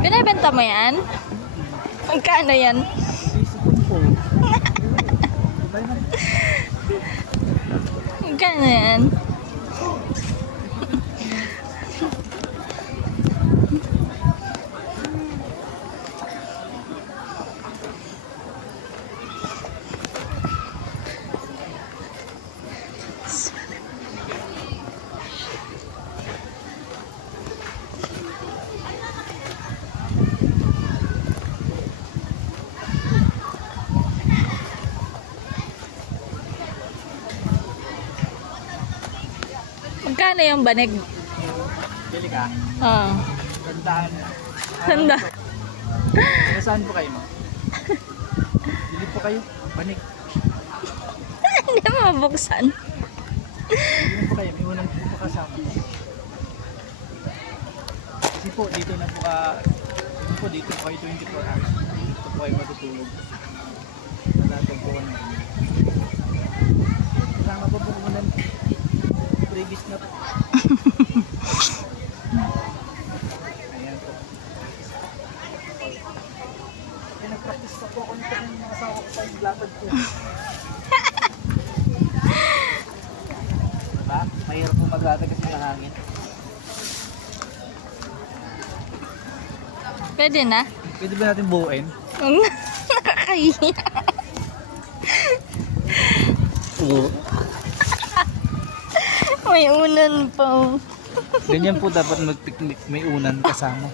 Binibenta mo yan? Magkano yan? Magkano yan? Magkano yung banig? Bili ka? Oo. Tandaan. Tanda. Saan po kayo mo? Bili po kayo. Banik. Hindi mabuksan. Bili po kayo. May unang po kasama. Kasi po, dito na po ka... Dito po kayo 24 hours. Dito po kayo matutulog. Nalatag po kami. Kasama po po unang previous na po. Ayan po. Nag-practice pa po ako nito ng mga asawa ko sa lapad ko. Diba? Mahirap po maglatag kasi ng hangin. Pwede na? Pwede ba natin buuin? Nakakahiya. Oo. May unan pa. Ganyan po dapat mag-picnic, may unan kasama.